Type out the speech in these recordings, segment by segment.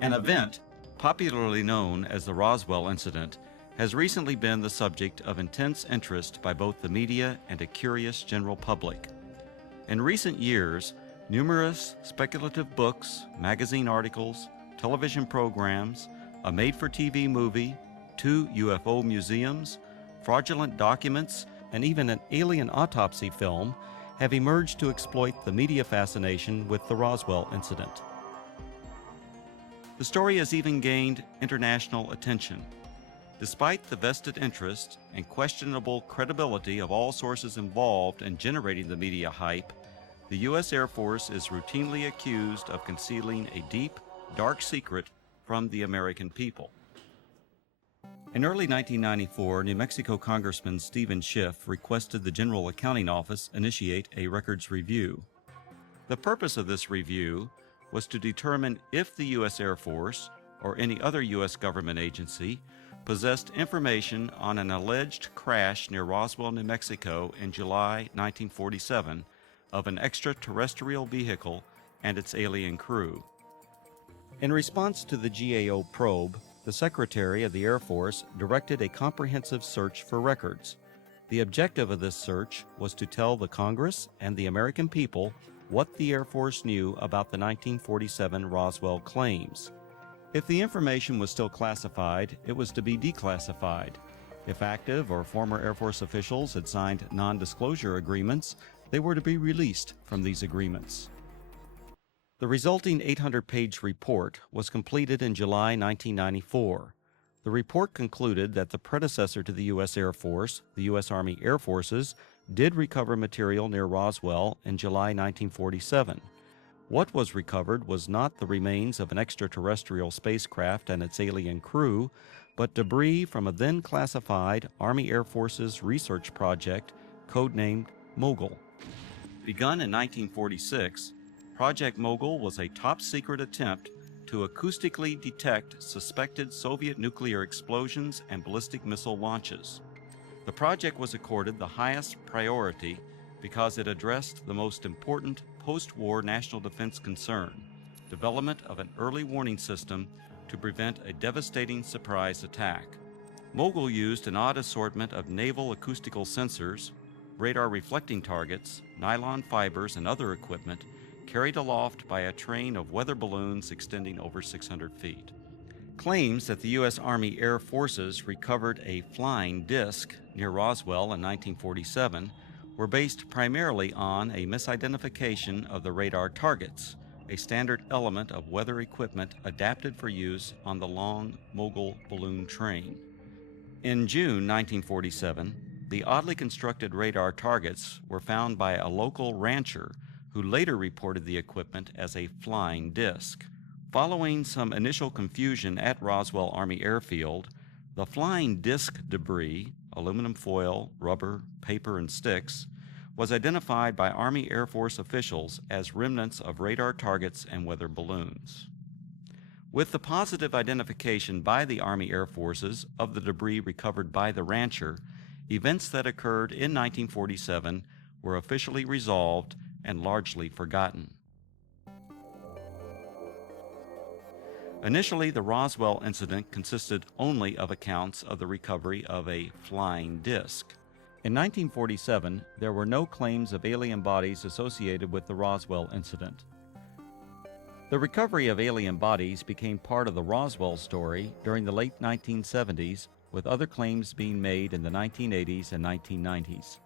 An event, popularly known as the Roswell incident, has recently been the subject of intense interest by both the media and a curious general public. In recent years, numerous speculative books, magazine articles, television programs, a made-for-TV movie, 2 UFO museums, fraudulent documents, and even an alien autopsy film have emerged to exploit the media fascination with the Roswell incident. The story has even gained international attention. Despite the vested interest and questionable credibility of all sources involved in generating the media hype, the U.S. Air Force is routinely accused of concealing a deep, dark secret from the American people. In early 1994, New Mexico Congressman Steven Schiff requested the General Accounting Office initiate a records review. The purpose of this review was to determine if the U.S. Air Force or any other U.S. government agency possessed information on an alleged crash near Roswell, New Mexico in July 1947 of an extraterrestrial vehicle and its alien crew. In response to the GAO probe, the Secretary of the Air Force directed a comprehensive search for records. The objective of this search was to tell the Congress and the American people what the Air Force knew about the 1947 Roswell claims. If the information was still classified, it was to be declassified. If active or former Air Force officials had signed non-disclosure agreements, they were to be released from these agreements. The resulting 800-page report was completed in July 1994. The report concluded that the predecessor to the U.S. Air Force, the U.S. Army Air Forces, did recover material near Roswell in July 1947. What was recovered was not the remains of an extraterrestrial spacecraft and its alien crew, but debris from a then-classified Army Air Forces research project codenamed Mogul. Begun in 1946, Project Mogul was a top-secret attempt to acoustically detect suspected Soviet nuclear explosions and ballistic missile launches. The project was accorded the highest priority because it addressed the most important post-war national defense concern, development of an early warning system to prevent a devastating surprise attack. Mogul used an odd assortment of naval acoustical sensors, radar reflecting targets, nylon fibers, and other equipment carried aloft by a train of weather balloons extending over 600 feet. Claims that the U.S. Army Air Forces recovered a flying disc near Roswell in 1947 were based primarily on a misidentification of the radar targets, a standard element of weather equipment adapted for use on the long Mogul balloon train. In June 1947, the oddly constructed radar targets were found by a local rancher who later reported the equipment as a flying disc. Following some initial confusion at Roswell Army Airfield, the flying disc debris, aluminum foil, rubber, paper, and sticks, was identified by Army Air Force officials as remnants of radar targets and weather balloons. With the positive identification by the Army Air Forces of the debris recovered by the rancher, events that occurred in 1947 were officially resolved and largely forgotten. Initially, the Roswell incident consisted only of accounts of the recovery of a flying disc. In 1947, there were no claims of alien bodies associated with the Roswell incident. The recovery of alien bodies became part of the Roswell story during the late 1970s, with other claims being made in the 1980s and 1990s.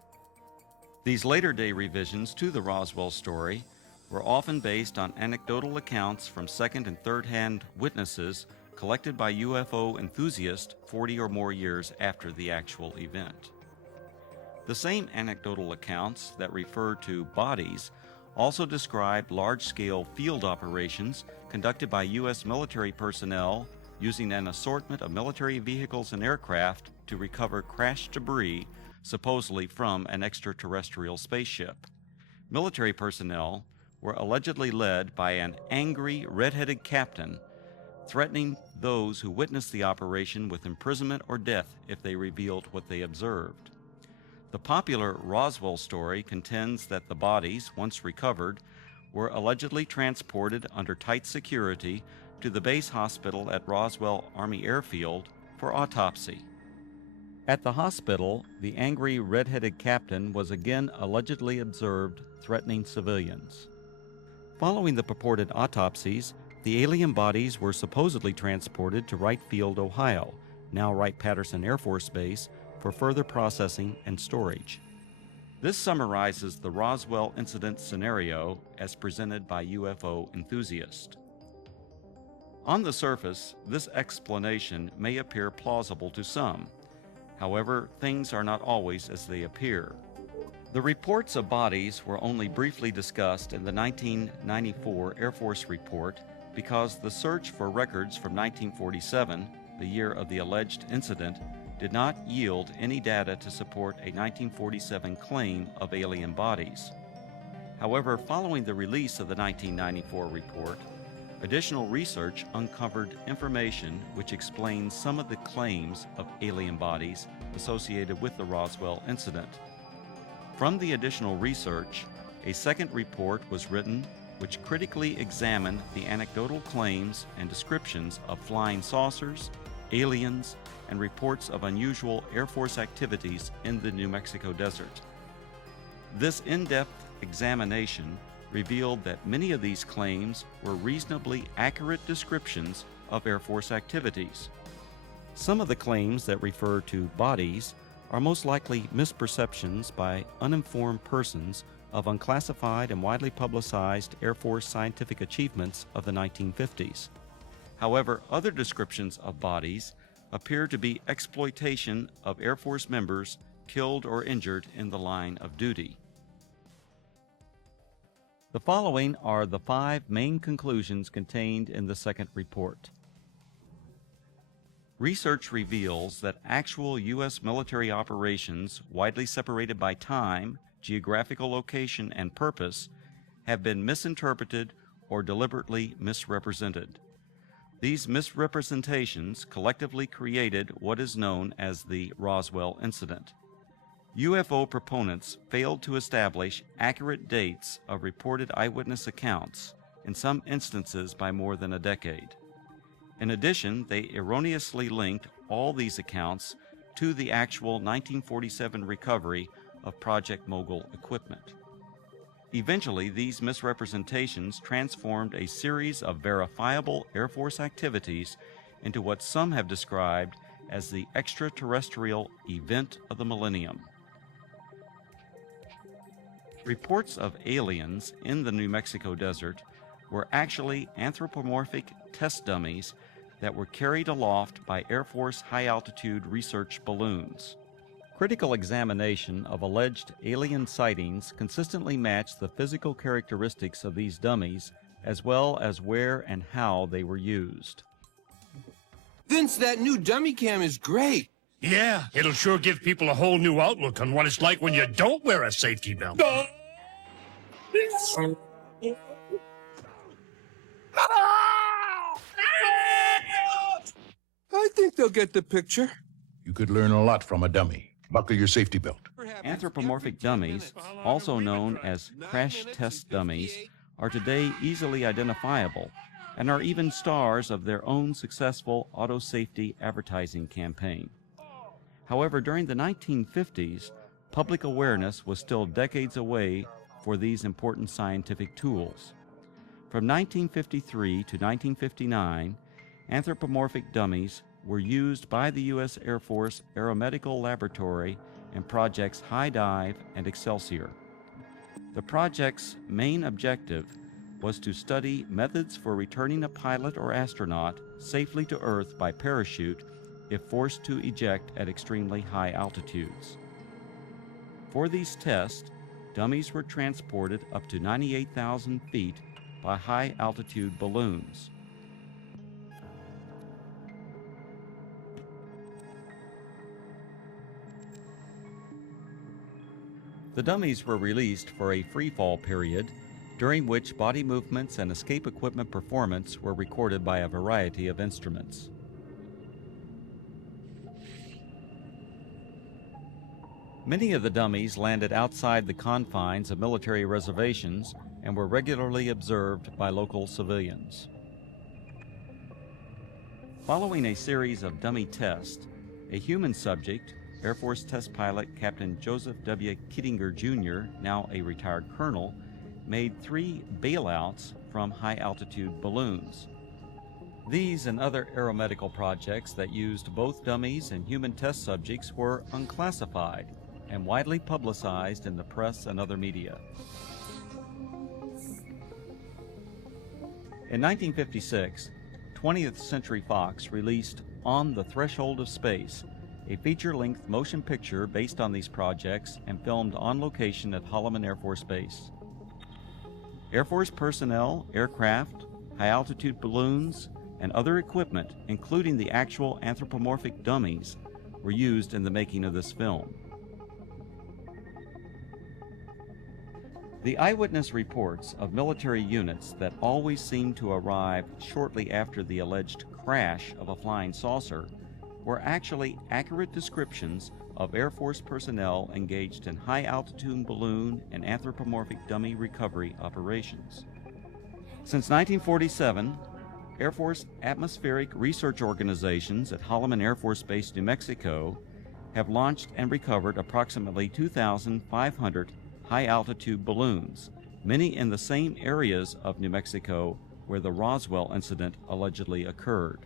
These later-day revisions to the Roswell story were often based on anecdotal accounts from second- and third-hand witnesses collected by UFO enthusiasts 40 or more years after the actual event. The same anecdotal accounts that refer to bodies also describe large-scale field operations conducted by U.S. military personnel using an assortment of military vehicles and aircraft to recover crashed debris supposedly from an extraterrestrial spaceship. Military personnel were allegedly led by an angry, red-headed captain, threatening those who witnessed the operation with imprisonment or death if they revealed what they observed. The popular Roswell story contends that the bodies, once recovered, were allegedly transported under tight security to the base hospital at Roswell Army Airfield for autopsy. At the hospital, the angry red-headed captain was again allegedly observed threatening civilians. Following the purported autopsies, the alien bodies were supposedly transported to Wright Field, Ohio, now Wright-Patterson Air Force Base, for further processing and storage. This summarizes the Roswell incident scenario as presented by UFO enthusiasts. On the surface, this explanation may appear plausible to some. However, things are not always as they appear. The reports of bodies were only briefly discussed in the 1994 Air Force report because the search for records from 1947, the year of the alleged incident, did not yield any data to support a 1947 claim of alien bodies. However, following the release of the 1994 report, additional research uncovered information which explains some of the claims of alien bodies associated with the Roswell incident. From the additional research, a second report was written which critically examined the anecdotal claims and descriptions of flying saucers, aliens, and reports of unusual Air Force activities in the New Mexico desert. This in-depth examination revealed that many of these claims were reasonably accurate descriptions of Air Force activities. Some of the claims that refer to bodies are most likely misperceptions by uninformed persons of unclassified and widely publicized Air Force scientific achievements of the 1950s. However, other descriptions of bodies appear to be exploitation of Air Force members killed or injured in the line of duty. The following are the 5 main conclusions contained in the second report. Research reveals that actual U.S. military operations, widely separated by time, geographical location, and purpose, have been misinterpreted or deliberately misrepresented. These misrepresentations collectively created what is known as the Roswell incident. UFO proponents failed to establish accurate dates of reported eyewitness accounts, in some instances by more than a decade. In addition, they erroneously linked all these accounts to the actual 1947 recovery of Project Mogul equipment. Eventually, these misrepresentations transformed a series of verifiable Air Force activities into what some have described as the extraterrestrial event of the millennium. Reports of aliens in the New Mexico desert were actually anthropomorphic test dummies that were carried aloft by Air Force high-altitude research balloons. Critical examination of alleged alien sightings consistently matched the physical characteristics of these dummies, as well as where and how they were used. Vince, that new dummy cam is great. Yeah, it'll sure give people a whole new outlook on what it's like when you don't wear a safety belt. I think they'll get the picture. You could learn a lot from a dummy. Buckle your safety belt. Anthropomorphic dummies, also known as crash test dummies, are today easily identifiable and are even stars of their own successful auto safety advertising campaign. However, during the 1950s, public awareness was still decades away for these important scientific tools. From 1953 to 1959, anthropomorphic dummies were used by the U.S. Air Force Aeromedical Laboratory in projects High Dive and Excelsior. The project's main objective was to study methods for returning a pilot or astronaut safely to Earth by parachute if forced to eject at extremely high altitudes. For these tests, dummies were transported up to 98,000 feet by high-altitude balloons. The dummies were released for a free-fall period, during which body movements and escape equipment performance were recorded by a variety of instruments. Many of the dummies landed outside the confines of military reservations and were regularly observed by local civilians. Following a series of dummy tests, a human subject, Air Force test pilot Captain Joseph W. Kittinger Jr., now a retired colonel, made 3 bailouts from high-altitude balloons. These and other aeromedical projects that used both dummies and human test subjects were unclassified and widely publicized in the press and other media. In 1956, 20th Century Fox released On the Threshold of Space, a feature-length motion picture based on these projects and filmed on location at Holloman Air Force Base. Air Force personnel, aircraft, high-altitude balloons, and other equipment, including the actual anthropomorphic dummies, were used in the making of this film. The eyewitness reports of military units that always seemed to arrive shortly after the alleged crash of a flying saucer were actually accurate descriptions of Air Force personnel engaged in high-altitude balloon and anthropomorphic dummy recovery operations. Since 1947, Air Force atmospheric research organizations at Holloman Air Force Base, New Mexico, have launched and recovered approximately 2,500 high-altitude balloons, many in the same areas of New Mexico where the Roswell incident allegedly occurred.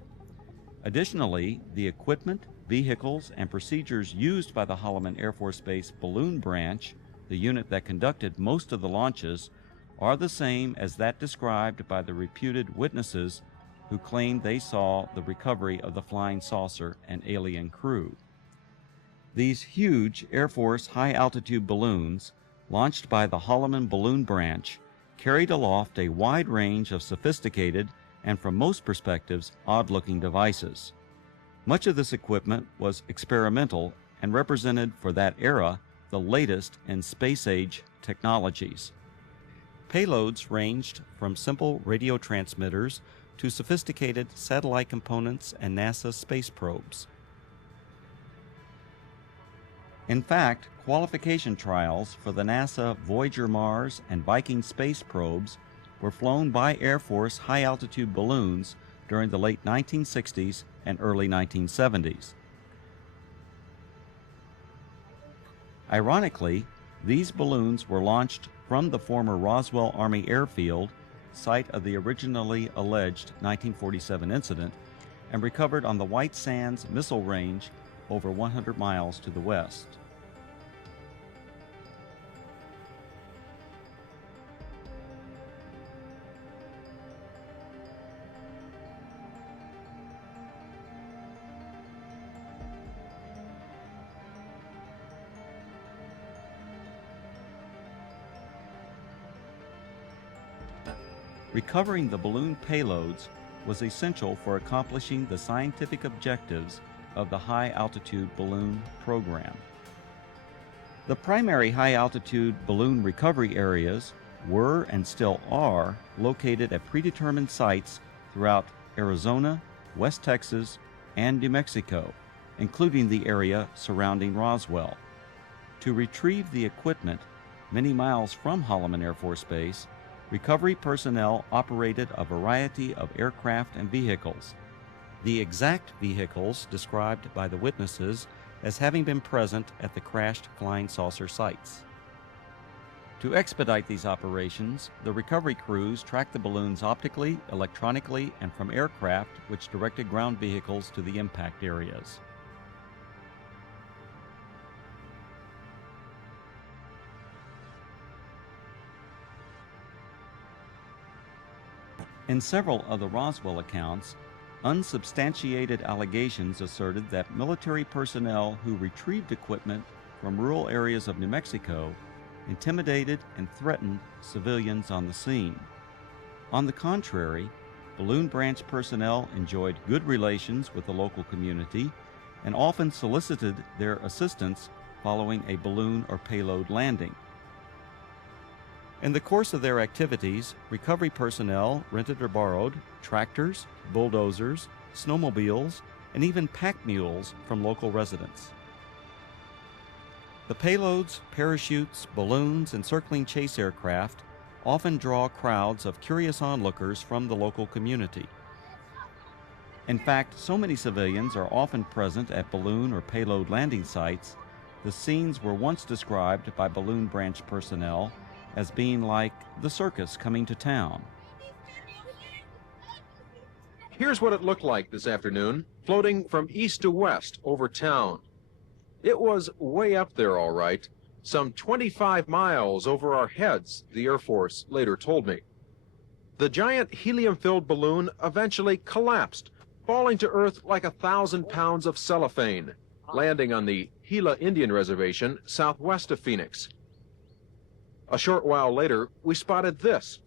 Additionally, the equipment, vehicles, and procedures used by the Holloman Air Force Base Balloon Branch, the unit that conducted most of the launches, are the same as that described by the reputed witnesses who claimed they saw the recovery of the flying saucer and alien crew. These huge Air Force high-altitude balloons, launched by the Holloman Balloon Branch, carried aloft a wide range of sophisticated and, from most perspectives, odd-looking devices. Much of this equipment was experimental and represented, for that era, the latest in space-age technologies. Payloads ranged from simple radio transmitters to sophisticated satellite components and NASA space probes. In fact, qualification trials for the NASA Voyager Mars and Viking space probes were flown by Air Force high-altitude balloons during the late 1960s and early 1970s. Ironically, these balloons were launched from the former Roswell Army Airfield, site of the originally alleged 1947 incident, and recovered on the White Sands Missile Range over 100 miles to the west. Recovering the balloon payloads was essential for accomplishing the scientific objectives of the high-altitude balloon program. The primary high-altitude balloon recovery areas were and still are located at predetermined sites throughout Arizona, West Texas, and New Mexico, including the area surrounding Roswell. To retrieve the equipment many miles from Holloman Air Force Base, recovery personnel operated a variety of aircraft and vehicles. The exact vehicles described by the witnesses as having been present at the crashed flying saucer sites. To expedite these operations, the recovery crews tracked the balloons optically, electronically, and from aircraft which directed ground vehicles to the impact areas. In several of the Roswell accounts, unsubstantiated allegations asserted that military personnel who retrieved equipment from rural areas of New Mexico intimidated and threatened civilians on the scene. On the contrary, Balloon Branch personnel enjoyed good relations with the local community and often solicited their assistance following a balloon or payload landing. In the course of their activities, recovery personnel rented or borrowed tractors, bulldozers, snowmobiles, and even pack mules from local residents. The payloads, parachutes, balloons, and circling chase aircraft often draw crowds of curious onlookers from the local community. In fact, so many civilians are often present at balloon or payload landing sites, the scenes were once described by balloon branch personnel as being like the circus coming to town. Here's what it looked like this afternoon, floating from east to west over town. It was way up there, all right, some 25 miles over our heads, the Air Force later told me. The giant helium-filled balloon eventually collapsed, falling to Earth like 1,000 pounds of cellophane, landing on the Gila Indian Reservation southwest of Phoenix. A short while later, we spotted this,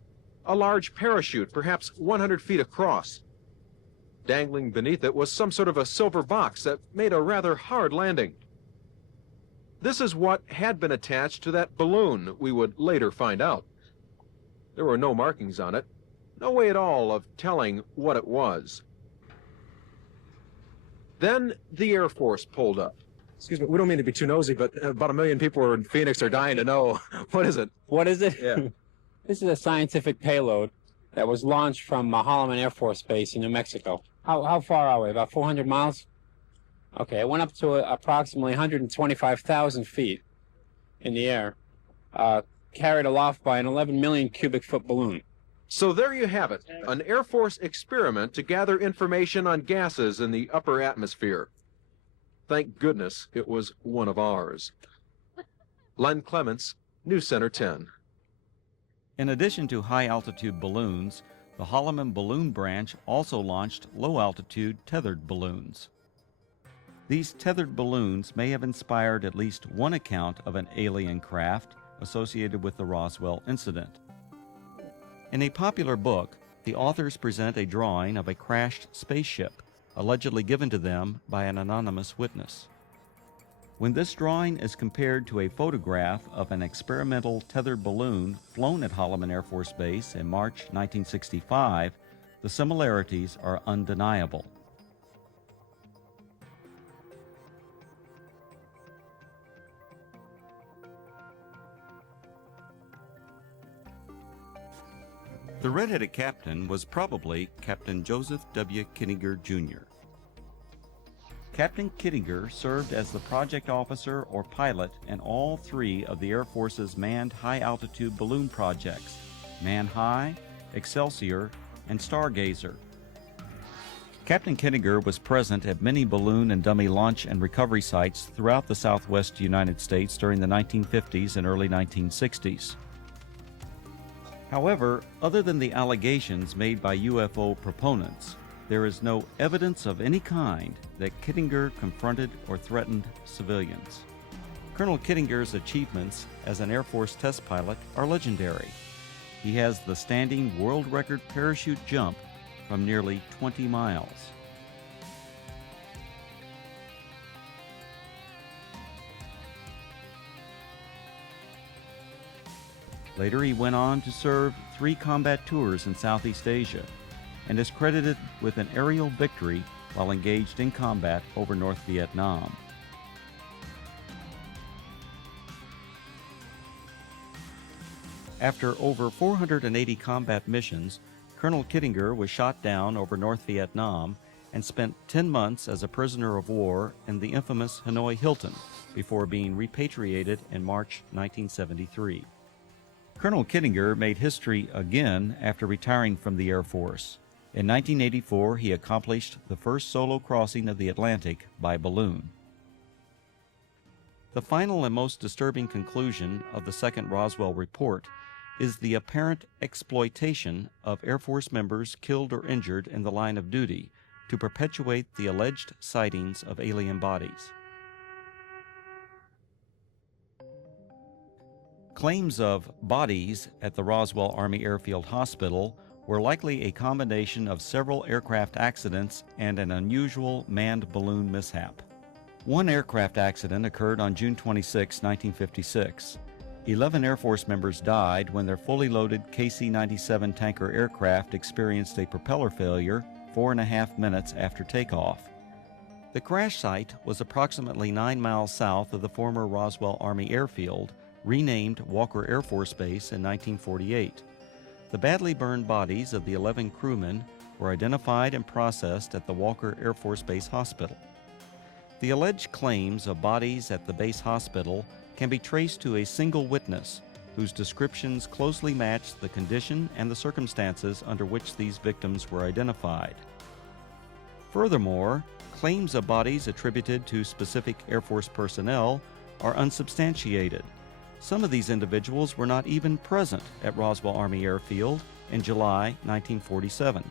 a large parachute, perhaps 100 feet across. Dangling beneath it was some sort of a silver box that made a rather hard landing. This is what had been attached to that balloon, we would later find out. There were no markings on it, no way at all of telling what it was. Then the Air Force pulled up. Excuse me, we don't mean to be too nosy, but about 1 million people in Phoenix are dying to know. What is it? What is it? Yeah. This is a scientific payload that was launched from Holloman Air Force Base in New Mexico. How far are we? About 400 miles? Okay, it went up to approximately 125,000 feet in the air, carried aloft by an 11 million cubic foot balloon. So there you have it, an Air Force experiment to gather information on gases in the upper atmosphere. Thank goodness it was one of ours. Len Clements, News Center 10. In addition to high-altitude balloons, the Holloman Balloon Branch also launched low-altitude tethered balloons. These tethered balloons may have inspired at least one account of an alien craft associated with the Roswell incident. In a popular book, the authors present a drawing of a crashed spaceship, allegedly given to them by an anonymous witness. When this drawing is compared to a photograph of an experimental tethered balloon flown at Holloman Air Force Base in March 1965, the similarities are undeniable. The red-headed captain was probably Captain Joseph W. Kittinger Jr. Captain Kittinger served as the project officer or pilot in all three of the Air Force's manned high-altitude balloon projects, Man High, Excelsior, and STARGAZER. Captain Kittinger was present at many balloon and dummy launch and recovery sites throughout the southwest United States during the 1950s and early 1960s. However, other than the allegations made by UFO proponents, there is no evidence of any kind that Kittinger confronted or threatened civilians. Colonel Kittinger's achievements as an Air Force test pilot are legendary. He has the standing world record parachute jump from nearly 20 miles. Later, he went on to serve 3 combat tours in Southeast Asia and is credited with an aerial victory while engaged in combat over North Vietnam. After over 480 combat missions, Colonel Kittinger was shot down over North Vietnam and spent 10 months as a prisoner of war in the infamous Hanoi Hilton before being repatriated in March 1973. Colonel Kittinger made history again after retiring from the Air Force. In 1984, he accomplished the first solo crossing of the Atlantic by balloon. The final and most disturbing conclusion of the second Roswell report is the apparent exploitation of Air Force members killed or injured in the line of duty to perpetuate the alleged sightings of alien bodies. Claims of bodies at the Roswell Army Airfield Hospital were likely a combination of several aircraft accidents and an unusual manned balloon mishap. One aircraft accident occurred on June 26, 1956. 11 Air Force members died when their fully loaded KC-97 tanker aircraft experienced a propeller failure 4.5 minutes after takeoff. The crash site was approximately 9 miles south of the former Roswell Army Airfield, renamed Walker Air Force Base in 1948. The badly burned bodies of the 11 crewmen were identified and processed at the Walker Air Force Base Hospital. The alleged claims of bodies at the base hospital can be traced to a single witness whose descriptions closely match the condition and the circumstances under which these victims were identified. Furthermore, claims of bodies attributed to specific Air Force personnel are unsubstantiated. Some of these individuals were not even present at Roswell Army Airfield in July 1947.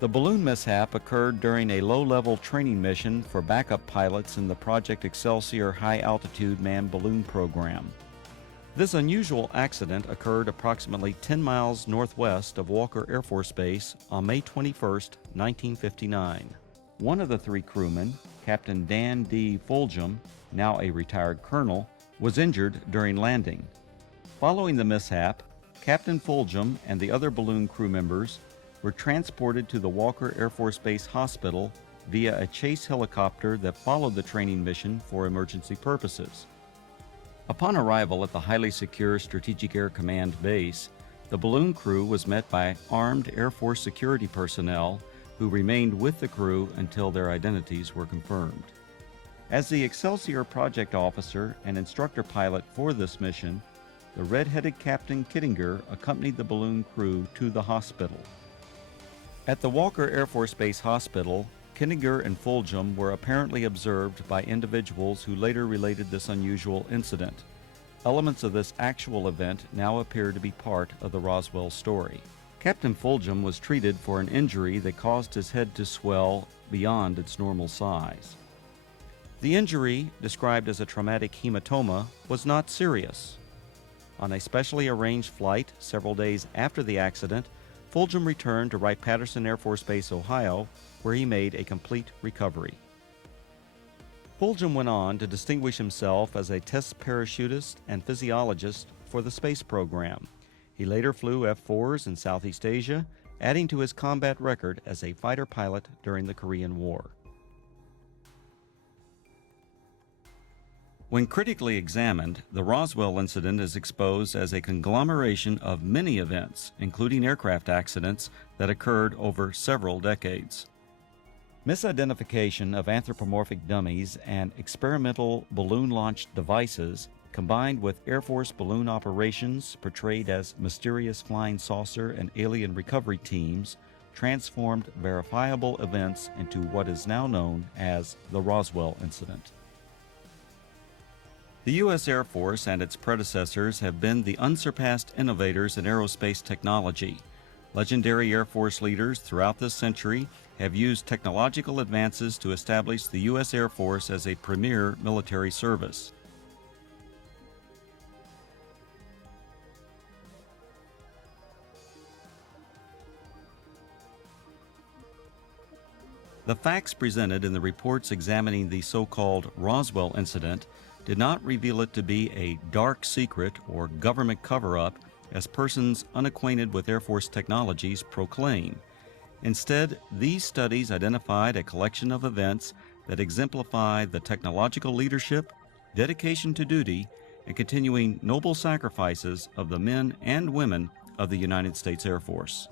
The balloon mishap occurred during a low-level training mission for backup pilots in the Project Excelsior high-altitude manned balloon program. This unusual accident occurred approximately 10 miles northwest of Walker Air Force Base on May 21, 1959. One of the three crewmen, Captain Dan D. Fulgham, now a retired colonel, was injured during landing. Following the mishap, Captain Fulgham and the other balloon crew members were transported to the Walker Air Force Base Hospital via a chase helicopter that followed the training mission for emergency purposes. Upon arrival at the highly secure Strategic Air Command base, the balloon crew was met by armed Air Force security personnel who remained with the crew until their identities were confirmed. As the Excelsior project officer and instructor pilot for this mission, the red-headed Captain Kittinger accompanied the balloon crew to the hospital. At the Walker Air Force Base Hospital, Kittinger and Fulgham were apparently observed by individuals who later related this unusual incident. Elements of this actual event now appear to be part of the Roswell story. Captain Fulgham was treated for an injury that caused his head to swell beyond its normal size. The injury, described as a traumatic hematoma, was not serious. On a specially arranged flight several days after the accident, Fulgham returned to Wright-Patterson Air Force Base, Ohio, where he made a complete recovery. Fulgham went on to distinguish himself as a test parachutist and physiologist for the space program. He later flew F-4s in Southeast Asia, adding to his combat record as a fighter pilot during the Korean War. When critically examined, the Roswell incident is exposed as a conglomeration of many events, including aircraft accidents, that occurred over several decades. Misidentification of anthropomorphic dummies and experimental balloon-launched devices, combined with Air Force balloon operations portrayed as mysterious flying saucer and alien recovery teams, transformed verifiable events into what is now known as the Roswell incident. The U.S. Air Force and its predecessors have been the unsurpassed innovators in aerospace technology. Legendary Air Force leaders throughout this century have used technological advances to establish the U.S. Air Force as a premier military service. The facts presented in the reports examining the so-called Roswell incident did not reveal it to be a dark secret or government cover-up as persons unacquainted with Air Force technologies proclaim. Instead, these studies identified a collection of events that exemplify the technological leadership, dedication to duty, and continuing noble sacrifices of the men and women of the United States Air Force.